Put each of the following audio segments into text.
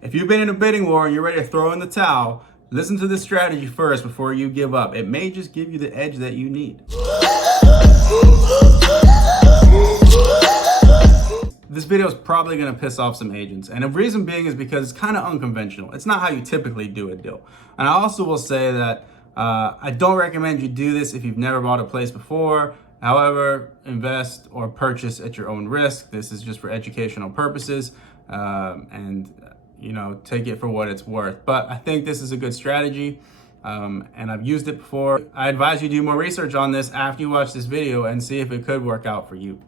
If you've been in a bidding war and you're ready to throw in the towel, listen to this strategy first before you give up. It may just give you the edge that you need. This video is probably going to piss off some agents, and the reason being is because it's kind of unconventional. It's not how you typically do a deal. And I also will say that I don't recommend you do this if you've never bought a place before. However, invest or purchase at your own risk. This is just for educational purposes, and take it for what it's worth. But I think this is a good strategy, and I've used it before. I advise you do more research on this after you watch this video and see if it could work out for you.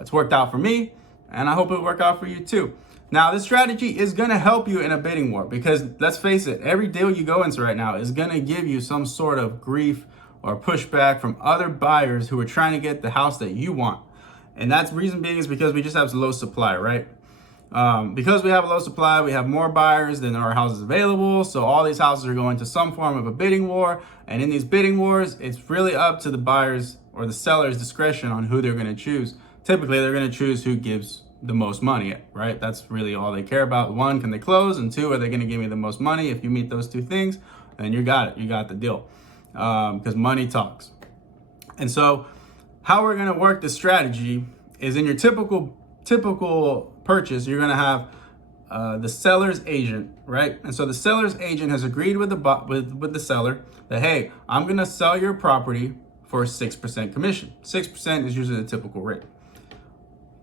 It's worked out for me, and I hope it will work out for you too. Now, this strategy is going to help you in a bidding war because, let's face it, every deal you go into right now is going to give you some sort of grief or pushback from other buyers who are trying to get the house that you want. And that's reason being is because we just have low supply, right? Because we have a low supply, we have more buyers than there are houses available. So all these houses are going to some form of a bidding war. And in these bidding wars, it's really up to the buyers or the seller's discretion on who they're going to choose. Typically, they're going to choose who gives the most money, right? That's really all they care about. One, can they close? And two, are they going to give me the most money? If you meet those two things, then you got it. You got the deal. Because money talks. And so how we're going to work this strategy is in your typical purchase, you're going to have the seller's agent, right? And so the seller's agent has agreed with the seller that, hey, I'm going to sell your property for a 6% commission. 6% is usually the typical rate.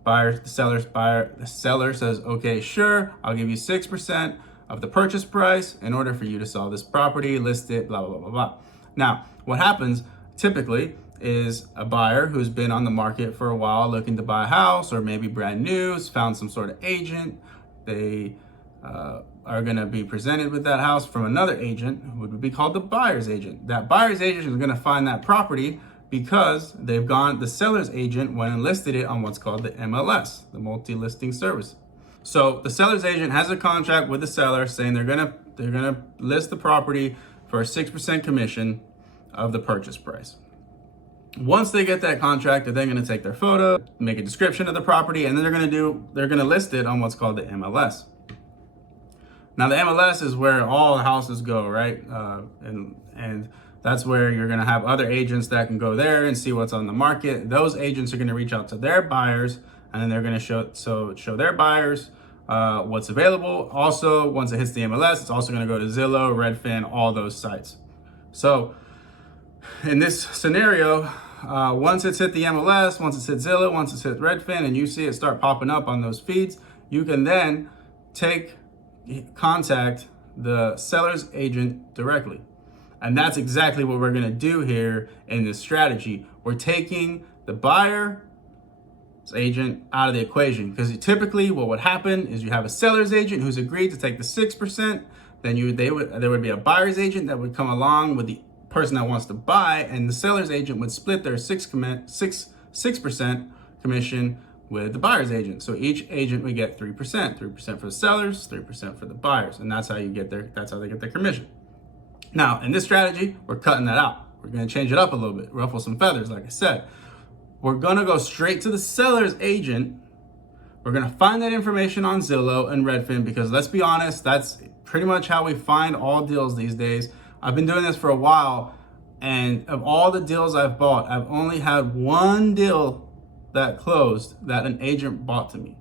The seller says, okay, sure, I'll give you 6% of the purchase price in order for you to sell this property, list it, blah, blah, blah, blah, blah. Now, what happens typically is a buyer who's been on the market for a while looking to buy a house, or maybe brand new, has found some sort of agent. They are going to be presented with that house from another agent who would be called the buyer's agent. That buyer's agent is going to find that property because the seller's agent went and listed it on what's called the MLS, the multi-listing service. So the seller's agent has a contract with the seller saying they're gonna list the property for a 6% commission of the purchase price. Once they get that contract, they're then going to take their photo, make a description of the property, and then they're going to list it on what's called the MLS. Now, the MLS is where all the houses go, right? And that's where you're going to have other agents that can go there and see what's on the market. Those agents are going to reach out to their buyers, and then they're going to show their buyers what's available. Also, once it hits the MLS, it's also going to go to Zillow, Redfin, all those sites. So in this scenario, once it's hit the MLS, once it's hit Zillow, once it's hit Redfin, and you see it start popping up on those feeds, you can then contact the seller's agent directly. And that's exactly what we're going to do here in this strategy. We're taking the buyer's agent out of the equation, because typically what would happen is you have a seller's agent who's agreed to take the 6%. Then there would be a buyer's agent that would come along with the person that wants to buy, and the seller's agent would split their 6% commission with the buyer's agent. So each agent would get 3% for the sellers, 3% for the buyers, and that's how they get their commission. Now, in this strategy, we're cutting that out. We're going to change it up a little bit, ruffle some feathers, like I said. We're going to go straight to the seller's agent. We're going to find that information on Zillow and Redfin, because let's be honest, that's pretty much how we find all deals these days. I've been doing this for a while, and of all the deals I've bought, I've only had one deal that closed that an agent brought to me.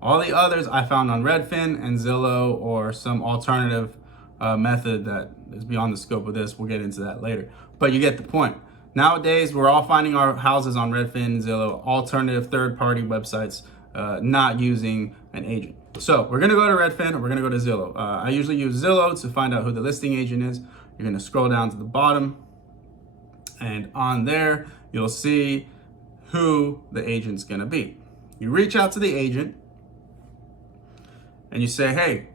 All the others I found on Redfin and Zillow, or some alternative method that is beyond the scope of this. We'll get into that later, but you get the point. Nowadays, we're all finding our houses on Redfin, Zillow, alternative third-party websites, not using an agent. So we're going to go to Redfin, or we're going to go to Zillow. I usually use Zillow to find out who the listing agent is. You're going to scroll down to the bottom, and on there, you'll see who the agent's going to be. You reach out to the agent, and you say, hey,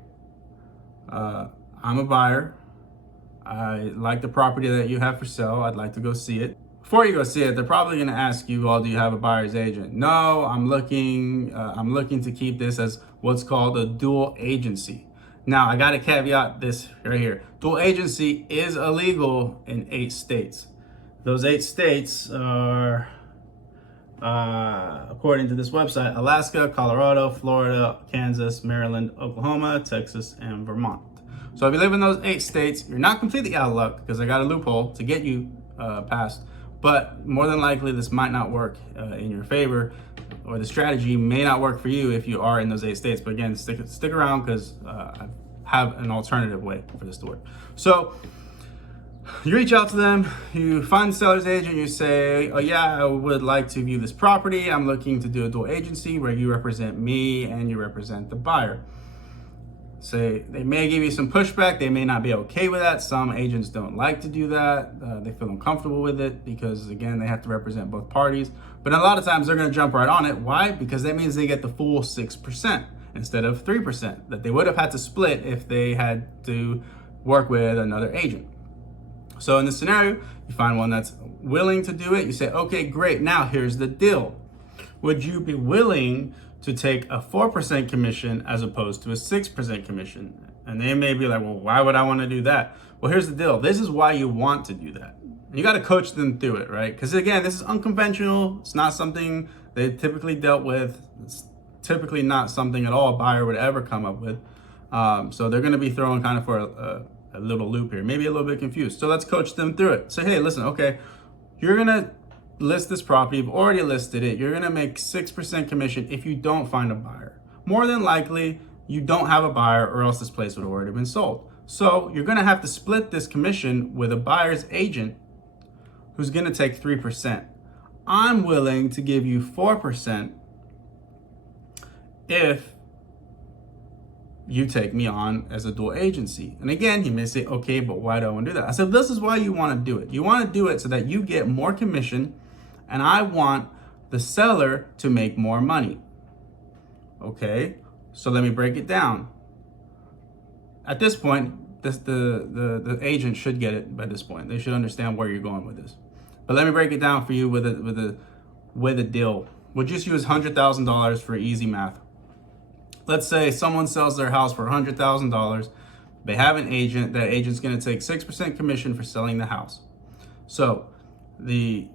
I'm a buyer. I like the property that you have for sale. I'd like to go see it. Before you go see it, they're probably going to ask you, well, do you have a buyer's agent? No, I'm looking to keep this as what's called a dual agency. Now, I got to caveat this right here. Dual agency is illegal in 8 states. Those 8 states are according to this website, Alaska, Colorado, Florida, Kansas, Maryland, Oklahoma, Texas, and Vermont. So if you live in those 8 states, you're not completely out of luck because I got a loophole to get you passed. But more than likely, this might not work in your favor, or the strategy may not work for you if you are in those 8 states. But again, stick around because I have an alternative way for this to work. So you reach out to them, you find the seller's agent, you say, oh yeah, I would like to view this property. I'm looking to do a dual agency where you represent me and you represent the buyer. Say they may give you some pushback. They may not be okay with that. Some agents don't like to do that. They feel uncomfortable with it because, again, they have to represent both parties. But a lot of times they're going to jump right on it. Why? Because that means they get the full 6% instead of 3% that they would have had to split if they had to work with another agent. So in this scenario, you find one that's willing to do it. You say, okay, great. Now here's the deal. Would you be willing to take a 4% commission as opposed to a 6% commission? And they may be like, well, why would I want to do that? Well, here's the deal. This is why you want to do that. You got to coach them through it, right? Because again, this is unconventional. It's not something they typically dealt with. It's typically not something at all a buyer would ever come up with. So they're going to be thrown kind of for a little loop here, maybe a little bit confused. So let's coach them through it. Say, hey, listen, okay, you're going to list this property, you've already listed it, you're gonna make 6% commission if you don't find a buyer. More than likely, you don't have a buyer or else this place would have already been sold. So you're gonna have to split this commission with a buyer's agent who's gonna take 3%. I'm willing to give you 4% if you take me on as a dual agency. And again, he may say, okay, but why do I want to do that? I said, this is why you want to do it. You want to do it so that you get more commission, and I want the seller to make more money. Okay, so let me break it down. At this point, the agent should get it by this point. They should understand where you're going with this. But let me break it down for you with a deal. We'll just use $100,000 for easy math. Let's say someone sells their house for $100,000. They have an agent. That agent's going to take 6% commission for selling the house. So the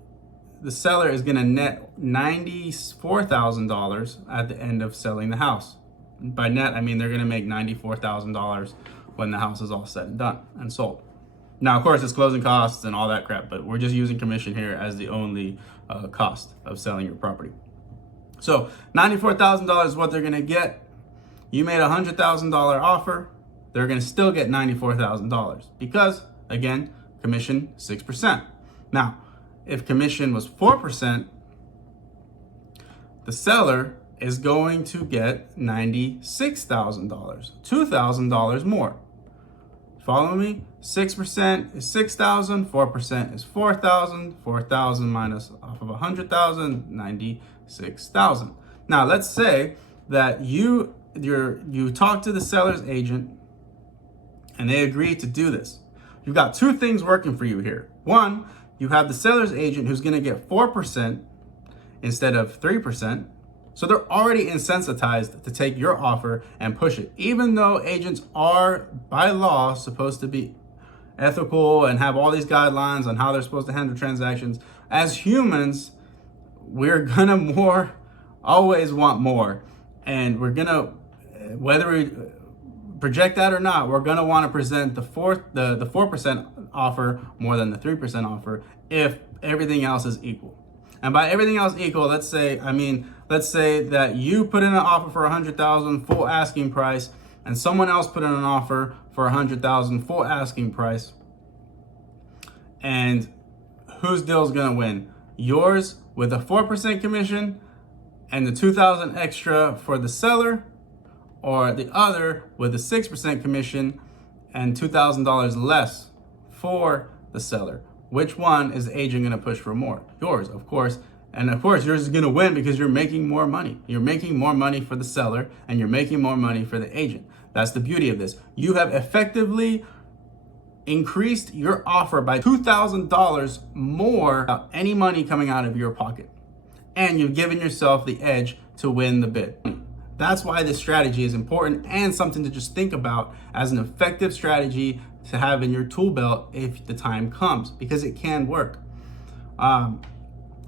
seller is going to net $94,000 at the end of selling the house. By net, I mean they're going to make $94,000 when the house is all said and done and sold. Now, of course, it's closing costs and all that crap, but we're just using commission here as the only cost of selling your property. So $94,000 is what they're going to get. You made a $100,000 offer. They're going to still get $94,000 because, again, commission 6%. Now, if commission was 4%, the seller is going to get $96,000, $2,000 more. Follow me? 6% is 6,000, 4% is 4,000, 4,000 minus off of 100,000, 96,000. Now let's say that you talk to the seller's agent and they agree to do this. You've got two things working for you here. One, you have the seller's agent who's going to get 4% instead of 3%. So they're already insensitized to take your offer and push it. Even though agents are, by law, supposed to be ethical and have all these guidelines on how they're supposed to handle transactions, as humans, we're gonna always want more. And we're gonna, whether we project that or not, we're gonna wanna present the 4% offer more than the 3% offer if everything else is equal. And by everything else equal, let's say that you put in an offer for $100,000 full asking price, and someone else put in an offer for $100,000 full asking price. And whose deal is gonna win? Yours with a 4% commission and the $2,000 extra for the seller, or the other with a 6% commission and $2,000 less for the seller? Which one is the agent gonna push for more? Yours, of course. And of course, yours is gonna win because you're making more money. You're making more money for the seller and you're making more money for the agent. That's the beauty of this. You have effectively increased your offer by $2,000 more without any money coming out of your pocket. And you've given yourself the edge to win the bid. That's why this strategy is important and something to just think about as an effective strategy to have in your tool belt if the time comes, because it can work.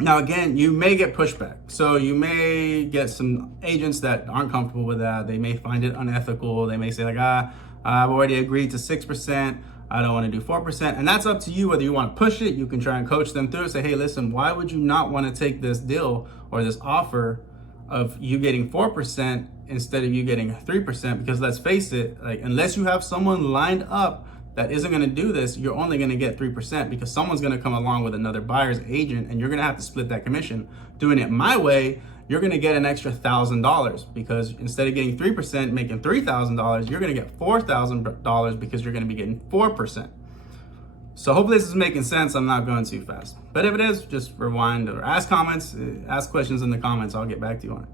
Now, again, you may get pushback. So you may get some agents that aren't comfortable with that. They may find it unethical. They may say like, I've already agreed to 6%. I don't want to do 4%. And that's up to you whether you want to push it. You can try and coach them through it. Say, hey, listen, why would you not want to take this deal or this offer of you getting 4% instead of you getting 3%? Because let's face it, like, unless you have someone lined up that isn't going to do this, you're only going to get 3% because someone's going to come along with another buyer's agent and you're going to have to split that commission. Doing it my way, you're going to get an extra $1,000 because instead of getting 3%, making $3,000, you're going to get $4,000 because you're going to be getting 4%. So hopefully this is making sense. I'm not going too fast. But if it is, just rewind or ask questions in the comments. I'll get back to you on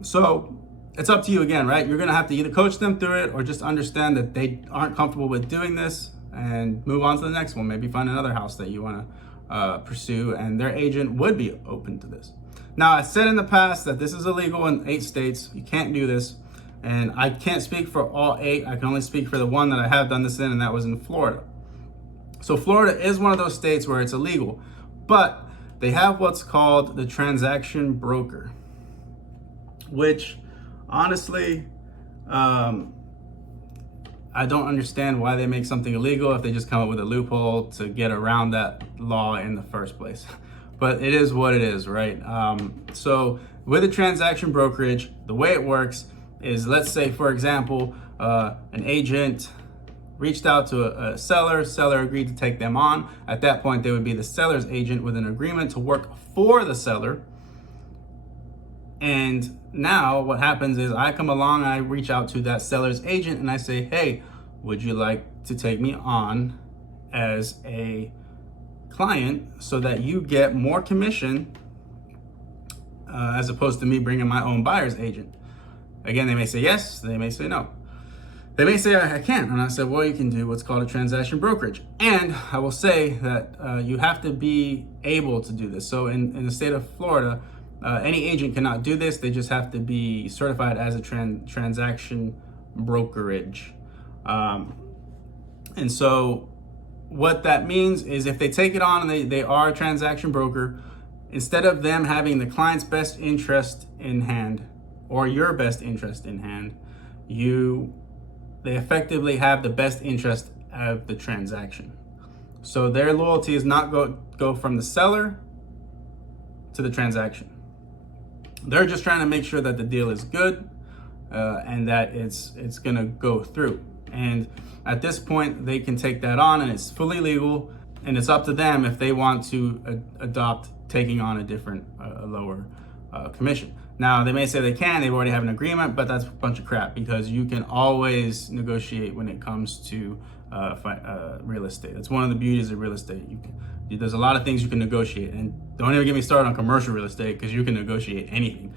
it. So it's up to you again, right? You're going to have to either coach them through it or just understand that they aren't comfortable with doing this and move on to the next one. Maybe find another house that you want to pursue and their agent would be open to this. Now, I said in the past that this is illegal in 8 states. You can't do this. And I can't speak for all 8. I can only speak for the one that I have done this in, and that was in Florida. So Florida is one of those states where it's illegal, but they have what's called the transaction broker, which honestly, I don't understand why they make something illegal if they just come up with a loophole to get around that law in the first place. But it is what it is, right? So with a transaction brokerage, the way it works is, let's say, for example, an agent reached out to a seller agreed to take them on. At that point, they would be the seller's agent with an agreement to work for the seller. And now what happens is I come along, I reach out to that seller's agent and I say, hey, would you like to take me on as a client so that you get more commission as opposed to me bringing my own buyer's agent? Again, they may say yes, they may say no. They may say I can't, and I said, well, you can do what's called a transaction brokerage. And I will say that you have to be able to do this. So in the state of Florida, any agent cannot do this. They just have to be certified as a transaction brokerage. And so what that means is if they take it on and they are a transaction broker, instead of them having the client's best interest in hand or your best interest in hand, they effectively have the best interest of the transaction. So their loyalty is not go from the seller to the transaction. They're just trying to make sure that the deal is good and that it's gonna go through. And at this point, they can take that on and it's fully legal, and it's up to them if they want to adopt taking on a different, lower commission. Now, they may say they can, they've already have an agreement, but that's a bunch of crap because you can always negotiate when it comes to real estate. That's one of the beauties of real estate. There's a lot of things you can negotiate, and don't even get me started on commercial real estate because you can negotiate anything,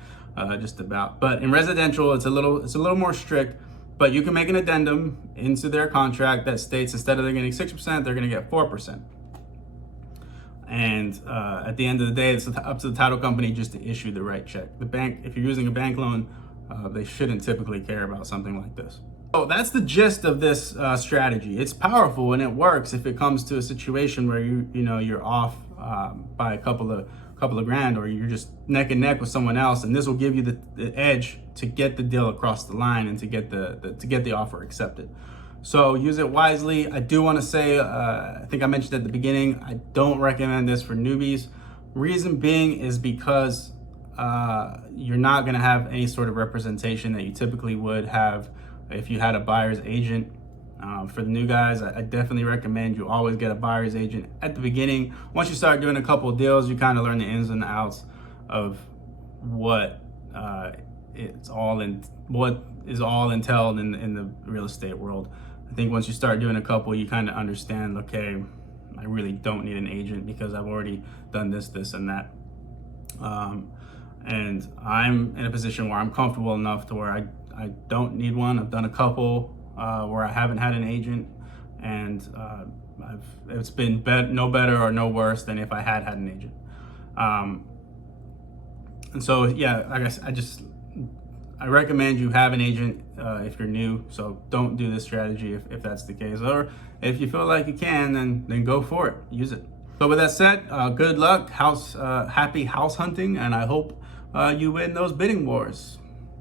just about. But in residential, it's a little more strict, but you can make an addendum into their contract that states instead of they're getting 6%, they're going to get 4%. And at the end of the day, it's up to the title company just to issue the right check. The bank, if you're using a bank loan, they shouldn't typically care about something like this. So that's the gist of this strategy. It's powerful and it works if it comes to a situation where you're off by a couple of grand, or you're just neck and neck with someone else, and this will give you the edge to get the deal across the line and to get the offer accepted. So use it wisely. I do want to say, I think I mentioned at the beginning, I don't recommend this for newbies. Reason being is because you're not going to have any sort of representation that you typically would have if you had a buyer's agent. For the new guys, I definitely recommend you always get a buyer's agent at the beginning. Once you start doing a couple of deals, you kind of learn the ins and outs of what is all entailed in the real estate world. I think once you start doing a couple, you kind of understand, okay, I really don't need an agent because I've already done this, and that. And I'm in a position where I'm comfortable enough to where I don't need one. I've done a couple where I haven't had an agent, and it's been no better or no worse than if I had an agent. And so, yeah, I guess I recommend you have an agent if you're new. So don't do this strategy if that's the case. Or if you feel like you can, then go for it. Use it. But with that said, good luck, happy house hunting, and I hope you win those bidding wars.